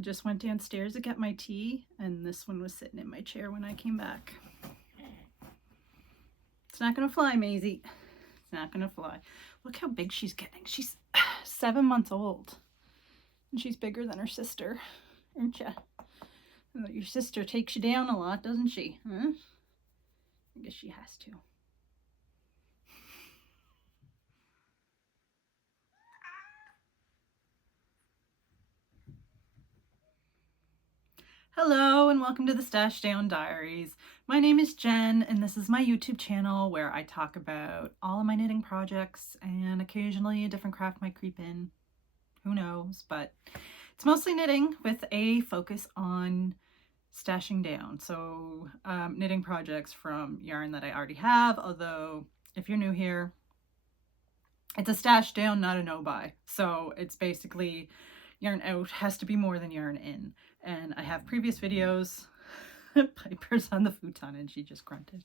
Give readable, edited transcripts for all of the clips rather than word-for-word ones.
I just went downstairs to get my tea, and this one was sitting in my chair when I came back. It's not gonna fly, Maisie. It's not gonna fly. Look how big she's getting. She's 7 months old. And she's bigger than her sister, aren't ya? Your sister takes you down a lot, doesn't she? Huh? I guess she has to. Hello and welcome to the Stash Down Diaries. My name is Jen and this is my YouTube channel where I talk about all of my knitting projects and occasionally a different craft might creep in. Who knows, but it's mostly knitting with a focus on stashing down. So knitting projects from yarn that I already have, although if you're new here, it's a stash down, not a no-buy. So it's basically yarn out has to be more than yarn in. And I have previous videos. Piper's on the futon and she just grunted.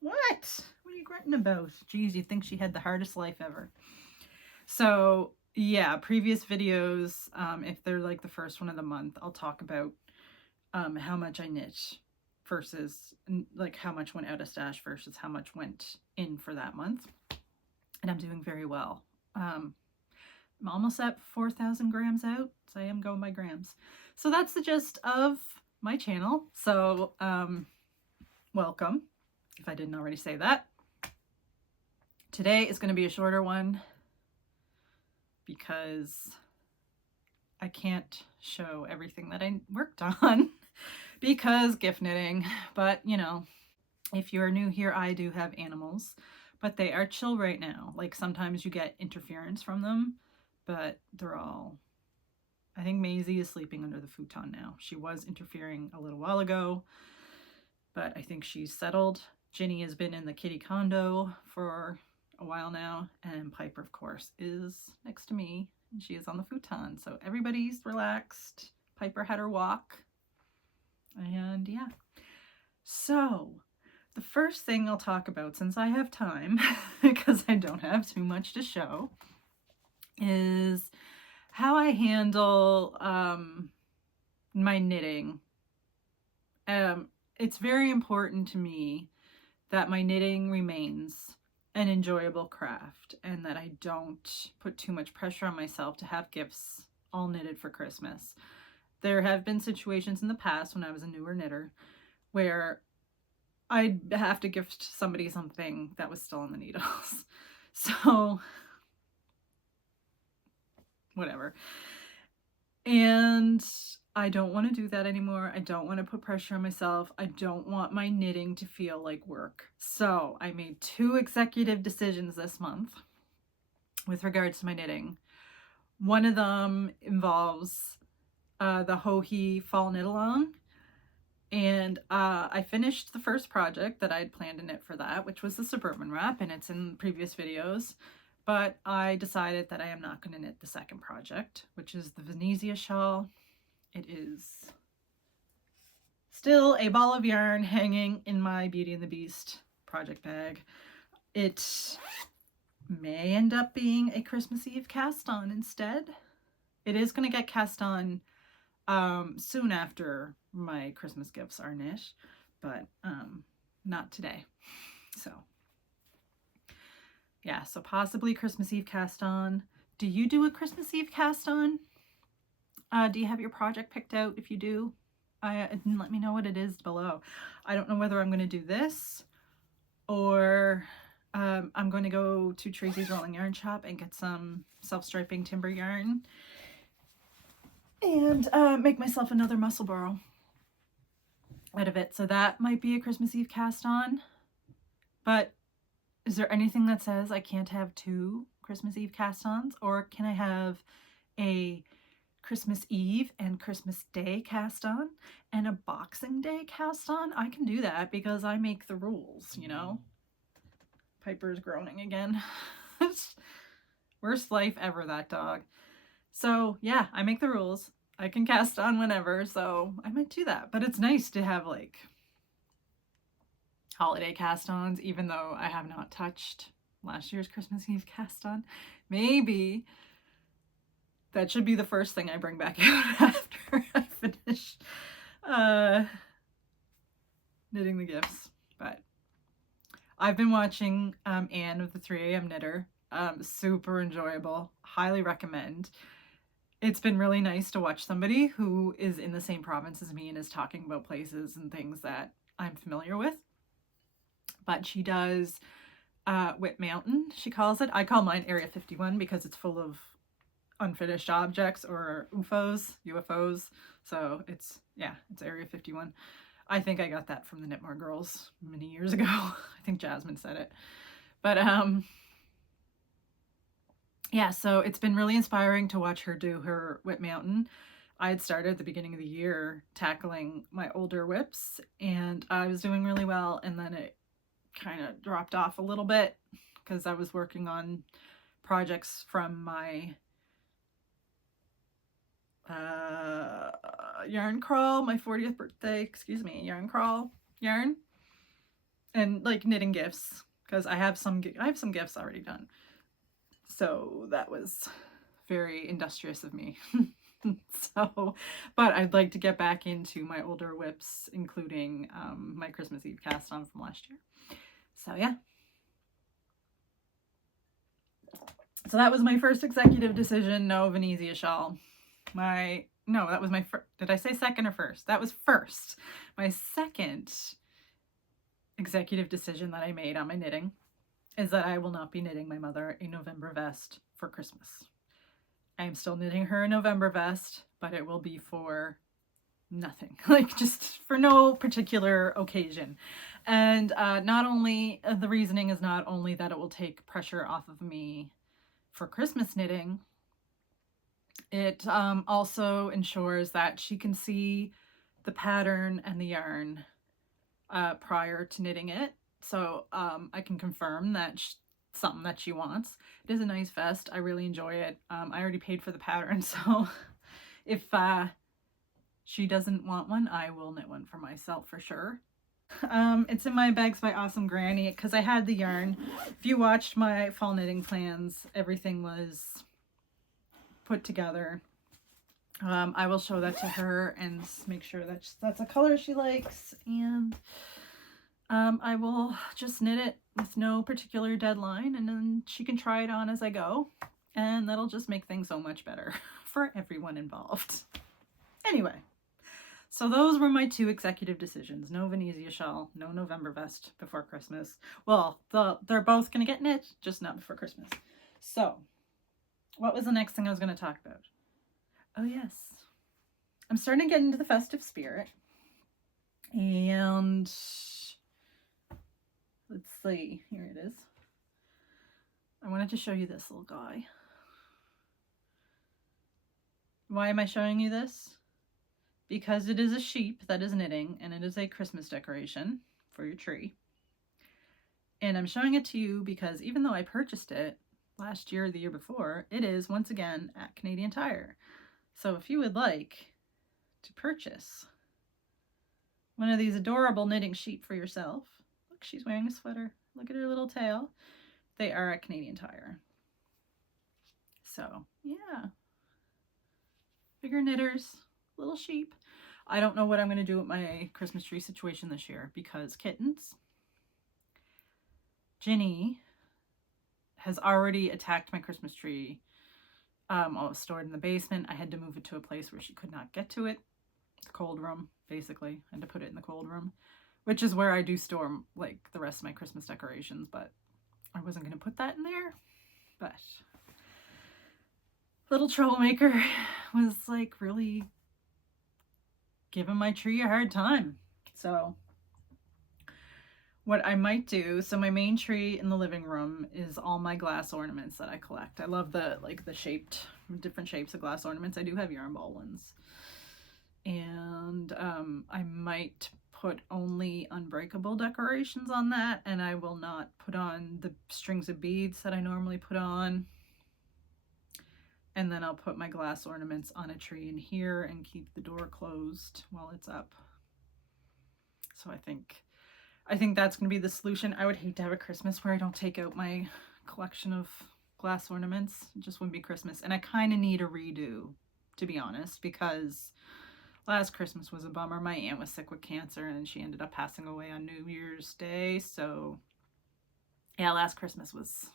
What? What are you grunting about? Geez, you'd think she had the hardest life ever. So yeah, previous videos, if they're like the first one of the month, I'll talk about how much I knit versus like how much went out of stash versus how much went in for that month. And I'm doing very well. I'm almost at 4,000 grams out, so I am going by grams. So that's the gist of my channel. So welcome, if I didn't already say that. Today is going to be a shorter one because I can't show everything that I worked on because gift knitting. But you know, if you're new here, I do have animals, but they are chill right now. Like sometimes you get interference from them, but they're all, I think Maisie is sleeping under the futon now. She was interfering a little while ago, but I think she's settled. Ginny has been in the kitty condo for a while now, and Piper, of course, is next to me, and she is on the futon. So everybody's relaxed. Piper had her walk, and yeah. So the first thing I'll talk about, since I have time, because I don't have too much to show, is how I handle my knitting. It's very important to me that my knitting remains an enjoyable craft and that I don't put too much pressure on myself to have gifts all knitted for Christmas. There have been situations in the past when I was a newer knitter where I'd have to gift somebody something that was still on the needles. So whatever. And I don't want to do that anymore. I don't want to put pressure on myself. I don't want my knitting to feel like work. So I made 2 executive decisions this month with regards to my knitting. One of them involves the Ho-He Fall Knit Along. And I finished the first project that I had planned to knit for that, which was the Suburban Wrap, and it's in previous videos. But I decided that I am not going to knit the second project, which is the Venezia shawl. It is still a ball of yarn hanging in my Beauty and the Beast project bag. It may end up being a Christmas Eve cast on instead. It is going to get cast on soon after my Christmas gifts are knit, but not today. So yeah, so possibly Christmas Eve cast on. Do you do a Christmas Eve cast on? Do you have your project picked out? If you do, let me know what it is below. I don't know whether I'm going to do this or I'm going to go to Tracy's Rolling Yarn Shop and get some self-striping timber yarn and make myself another muscle burrow out of it. So that might be a Christmas Eve cast on. But is there anything that says I can't have 2 Christmas Eve cast-ons? Or can I have a Christmas Eve and Christmas Day cast-on and a Boxing Day cast-on? I can do that because I make the rules, you know? Piper's groaning again. Worst life ever, that dog. So yeah, I make the rules. I can cast on whenever, so I might do that. But it's nice to have like holiday cast-ons, even though I have not touched last year's Christmas Eve cast-on. Maybe That should be the first thing I bring back out after I finish knitting the gifts. But I've been watching Anne of the 3 a.m. Knitter. Super enjoyable. Highly recommend. It's been really nice to watch somebody who is in the same province as me and is talking about places and things that I'm familiar with. But she does Whip Mountain, she calls it. I call mine Area 51 because it's full of unfinished objects or UFOs. So it's Area 51. I think I got that from the Knitmore Girls many years ago. I think Jasmine said it. But yeah, so it's been really inspiring to watch her do her Whip Mountain. I had started at the beginning of the year tackling my older whips, and I was doing really well, and then it kind of dropped off a little bit because I was working on projects from my yarn crawl, my 40th birthday, yarn crawl yarn, and like knitting gifts because I have some gifts already done. So that was very industrious of me. So, but I'd like to get back into my older whips, including my Christmas Eve cast on from last year. So yeah. So that was my first executive decision. No Venezia shawl. That was my first. Did I say second or first? That was first. My second executive decision that I made on my knitting is that I will not be knitting my mother a November vest for Christmas. I am still knitting her a November vest, but it will be for nothing, like just for no particular occasion. And not only, the reasoning is not only that it will take pressure off of me for Christmas knitting, it also ensures that she can see the pattern and the yarn prior to knitting it. So I can confirm that something that she wants. It is a nice vest. I really enjoy it. I already paid for the pattern, so if she doesn't want one, I will knit one for myself for sure. It's in my Bags by Awesome Granny because I had the yarn. If you watched my fall knitting plans, everything was put together. I will show that to her and make sure that that's a color she likes, and I will just knit it with no particular deadline, and then she can try it on as I go, and that'll just make things so much better for everyone involved. Anyway, so those were my two executive decisions. No Venezia shawl, no November vest before Christmas. Well, they're both going to get knit, just not before Christmas. So, what was the next thing I was going to talk about? Oh yes, I'm starting to get into the festive spirit, and let's see, here it is. I wanted to show you this little guy. Why am I showing you this? Because it is a sheep that is knitting, and it is a Christmas decoration for your tree. And I'm showing it to you because even though I purchased it last year or the year before, it is once again at Canadian Tire. So if you would like to purchase one of these adorable knitting sheep for yourself, look, she's wearing a sweater. Look at her little tail. They are at Canadian Tire. So yeah, bigger knitters, little sheep. I don't know what I'm going to do with my Christmas tree situation this year because kittens. Ginny has already attacked my Christmas tree. I was stored in the basement. I had to move it to a place where she could not get to it. The cold room, basically. I had to put it in the cold room, which is where I do store like the rest of my Christmas decorations, but I wasn't going to put that in there. But little troublemaker was like really giving my tree a hard time. So what I might do, so my main tree in the living room is all my glass ornaments that I collect. I love the different shapes of glass ornaments. I do have yarn ball ones. And I might put only unbreakable decorations on that, and I will not put on the strings of beads that I normally put on. And then I'll put my glass ornaments on a tree in here and keep the door closed while it's up. So I think that's going to be the solution. I would hate to have a Christmas where I don't take out my collection of glass ornaments. It just wouldn't be Christmas. And I kind of need a redo, to be honest, because last Christmas was a bummer. My aunt was sick with cancer and she ended up passing away on New Year's Day. So yeah, last Christmas was,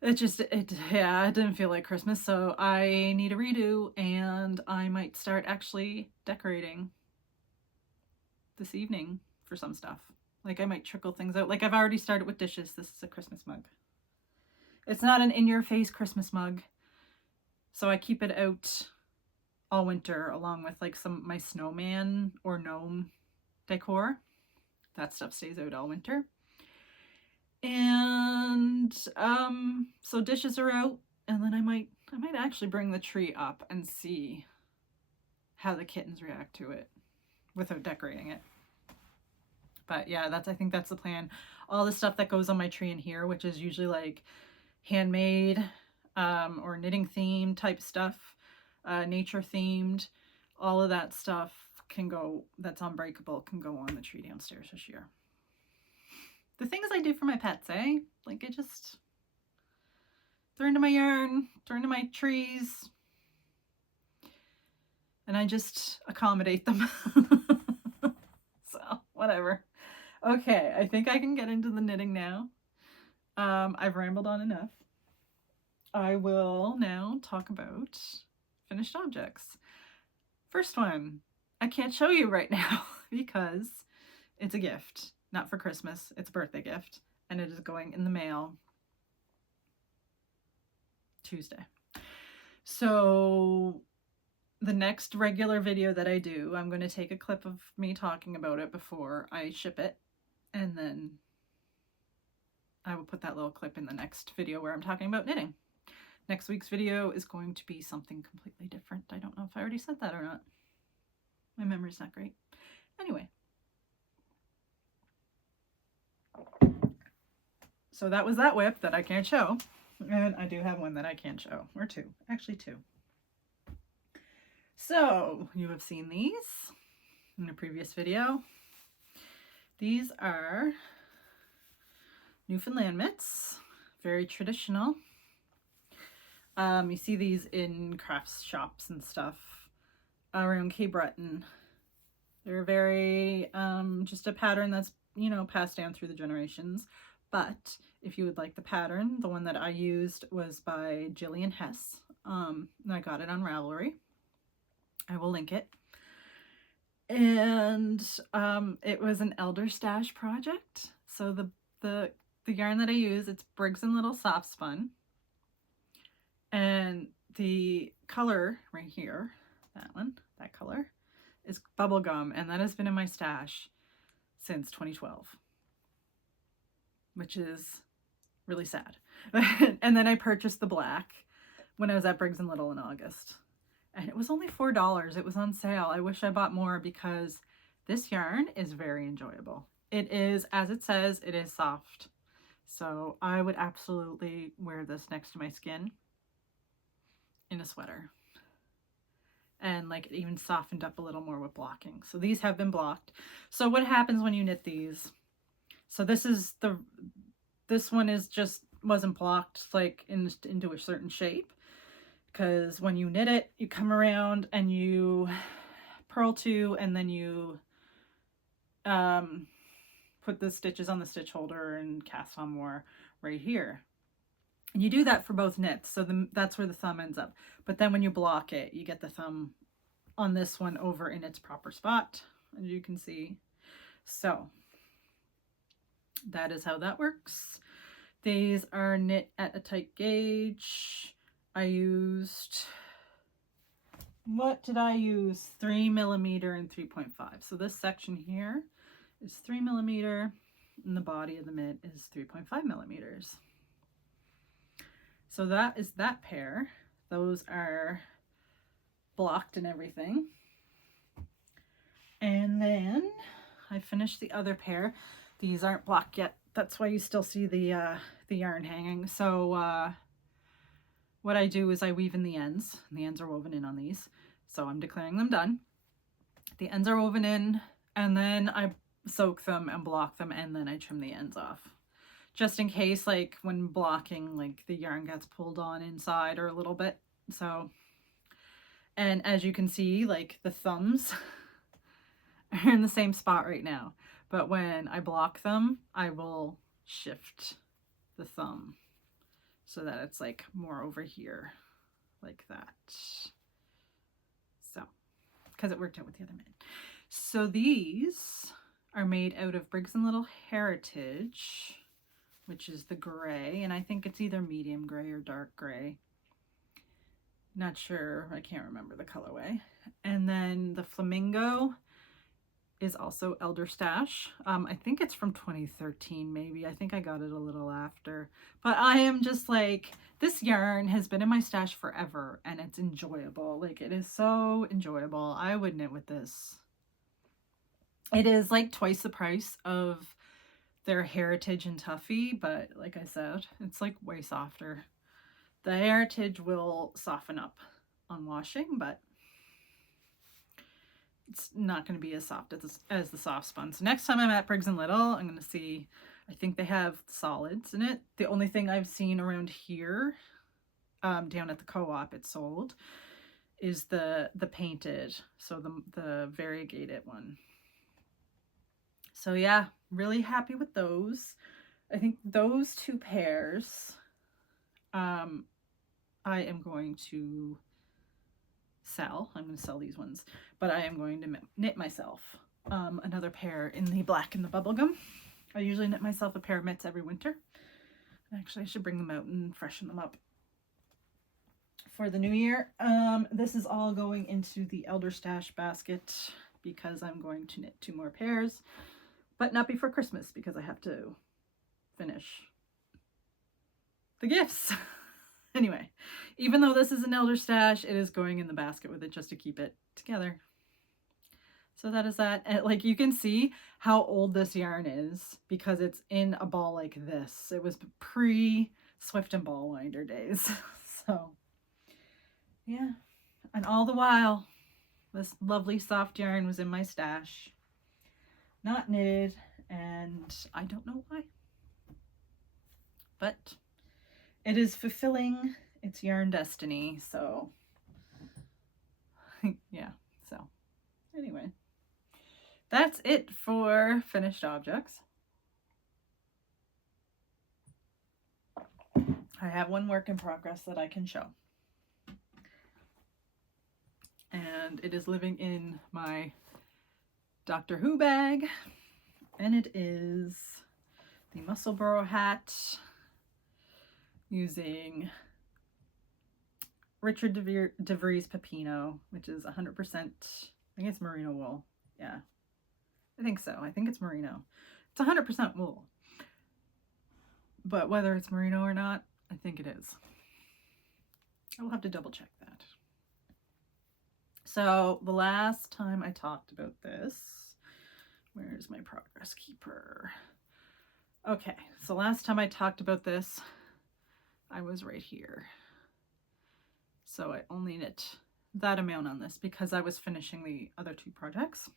it didn't feel like Christmas. So I need a redo, and I might start actually decorating this evening for some stuff. Like I might trickle things out. Like I've already started with dishes. This is a Christmas mug. It's not an in-your-face Christmas mug, so I keep it out all winter along with like some my snowman or gnome decor. That stuff stays out all winter. And so dishes are out, and then I might actually bring the tree up and see how the kittens react to it without decorating it. But yeah, I think that's the plan. All the stuff that goes on my tree in here, which is usually like handmade or knitting themed type stuff, nature themed, all of that stuff can go, that's unbreakable, can go on the tree downstairs this year. The things I do for my pets, eh? Like I just throw into my yarn, throw into my trees, and I just accommodate them. So whatever. Okay, I think I can get into the knitting now. I've rambled on enough. I will now talk about finished objects. First one, I can't show you right now because it's a gift. Not for Christmas, it's a birthday gift, and it is going in the mail Tuesday. So the next regular video that I do, I'm going to take a clip of me talking about it before I ship it, and then I will put that little clip in the next video where I'm talking about knitting. Next week's video is going to be something completely different. I don't know if I already said that or not. My memory's not great. Anyway. So that was that whip that I can't show. And I do have one that I can show. Or two. Actually two. So you have seen these in a previous video. These are Newfoundland mitts. Very traditional. You see these in crafts shops and stuff around Cape Breton. They're very, just a pattern that's, you know, passed down through the generations. But if you would like the pattern, the one that I used was by Jillian Hess. And I got it on Ravelry. I will link it. And it was an elder stash project. So the yarn that I use, it's Briggs & Little Soft Spun. And the color right here, that one, that color, is bubblegum, and that has been in my stash since 2012, which is really sad. And then I purchased the black when I was at Briggs & Little in August, and it was only $4. It was on sale. I wish I bought more because this yarn is very enjoyable. It is, as it says, it is soft. So I would absolutely wear this next to my skin in a sweater. And like it even softened up a little more with blocking. So these have been blocked. So what happens when you knit these? So this one is just wasn't blocked like into a certain shape, because when you knit it, you come around and you purl two, and then you put the stitches on the stitch holder and cast on more right here. And you do that for both knits, so that's where the thumb ends up. But then when you block it, you get the thumb on this one over in its proper spot, as you can see. So that is how that works. These are knit at a tight gauge. I used, what did I use? 3mm and 3.5. So this section here is 3mm, and the body of the mitt is 3.5mm. So that is that pair. Those are blocked and everything. And then I finished the other pair. These aren't blocked yet. That's why you still see the yarn hanging. So what I do is I weave in the ends. And the ends are woven in on these. So I'm declaring them done. The ends are woven in, and then I soak them and block them, and then I trim the ends off. just in case, like when blocking, like the yarn gets pulled on inside or a little bit. So, and as you can see, like the thumbs are in the same spot right now. But when I block them, I will shift the thumb so that it's like more over here, like that. So, because it worked out with the other mitten. So these are made out of Briggs & Little Heritage, which is the gray, and I think it's either medium gray or dark gray. Not sure, I can't remember the colorway. And then the flamingo is also Elder Stash. I think it's from 2013 maybe. I think I got it a little after. But I am just like, this yarn has been in my stash forever and it's enjoyable. Like, it is so enjoyable. I would knit with this. It is like twice the price of their Heritage and Tuffy, but like I said, it's like way softer. The Heritage will soften up on washing, but it's not going to be as soft as the soft spun. So next time I'm at Briggs & Little, I'm going to see, I think they have solids in it. The only thing I've seen around here, down at the co-op it's sold, is the painted, so the variegated one. So yeah, really happy with those. I think those two pairs, I am going to sell. I'm going to sell these ones, but I am going to knit myself another pair in the black and the bubblegum. I usually knit myself a pair of mitts every winter. Actually, I should bring them out and freshen them up for the new year. This is all going into the Elder Stash basket because I'm going to knit 2 more pairs, but not before Christmas because I have to finish the gifts. Anyway, even though this is an Elder Stash, it is going in the basket with it just to keep it together. So that is that. And like, you can see how old this yarn is because it's in a ball like this. It was pre Swift and Ball Winder days. So yeah, and all the while this lovely soft yarn was in my stash, not knitted, and I don't know why, but it is fulfilling its yarn destiny. So yeah, so anyway, that's it for finished objects. I have one work in progress that I can show, and it is living in my Doctor Who bag, and it is the Musselburgh hat using Richard DeVries Pepino, which is 100%, I guess, merino wool. Yeah, I think so. I think it's merino. It's 100% wool. But whether it's merino or not, I think it is. I will have to double check that. So the last time I talked about this, where's my progress keeper? Okay, so last time I talked about this, I was right here. So I only knit that amount on this because I was finishing the other 2 projects.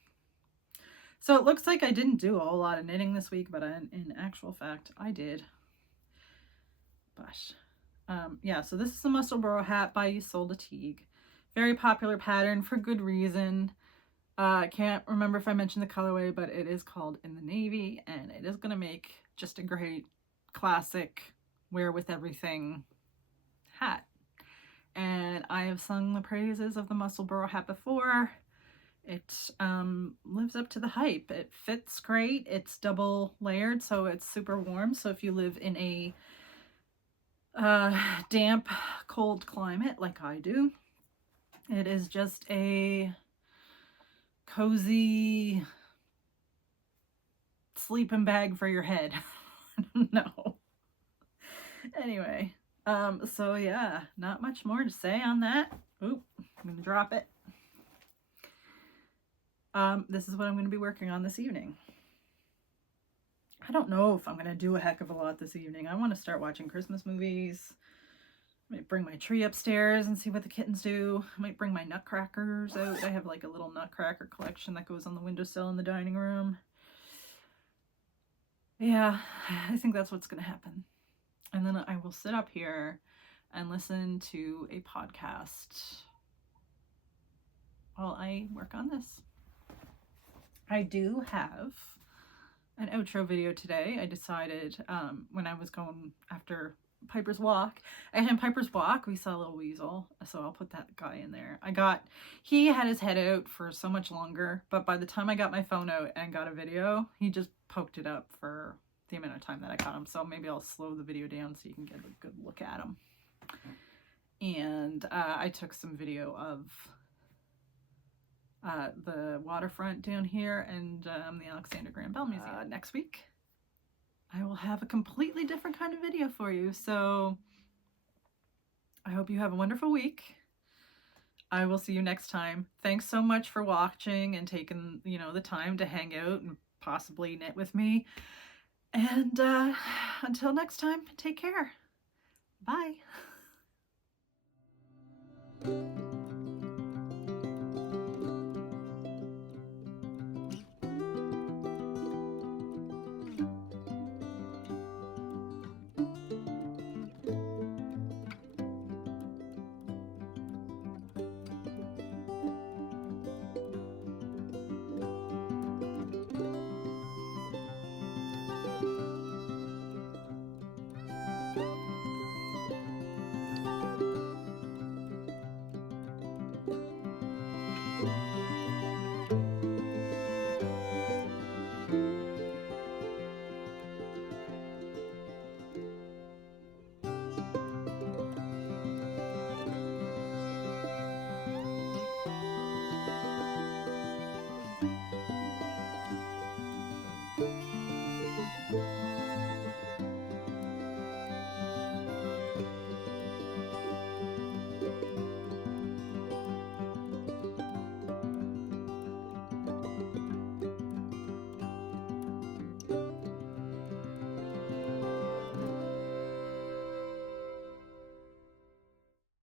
So it looks like I didn't do a whole lot of knitting this week, but in actual fact, I did. But yeah, so this is the Musselburgh hat by Isolde Teague. Very popular pattern for good reason. I can't remember if I mentioned the colorway, but it is called In the Navy, and it is going to make just a great classic wear with everything hat. And I have sung the praises of the Musselburgh hat before. It lives up to the hype. It fits great. It's double layered, so it's super warm. So if you live in a damp, cold climate like I do, it is just a cozy sleeping bag for your head. I don't know. Anyway, so yeah, not much more to say on that. Oop, I'm gonna drop it. This is what I'm going to be working on this evening. I don't know if I'm going to do a heck of a lot this evening. I want to start watching Christmas movies. I might bring my tree upstairs and see what the kittens do. I might bring my nutcrackers out. I have like a little nutcracker collection that goes on the windowsill in the dining room. Yeah, I think that's what's going to happen. And then I will sit up here and listen to a podcast while I work on this. I do have an outro video today. I decided when I was going after Piper's Walk. And in Piper's Walk, we saw a little weasel, so I'll put that guy in there. He had his head out for so much longer, but by the time I got my phone out and got a video, he just poked it up for the amount of time that I caught him. So maybe I'll slow the video down so you can get a good look at him. And I took some video of the waterfront down here and the Alexander Graham Bell Museum. Next week, I will have a completely different kind of video for you. So I hope you have a wonderful week. I will see you next time. Thanks so much for watching and taking, the time to hang out and possibly knit with me. And until next time, take care. Bye.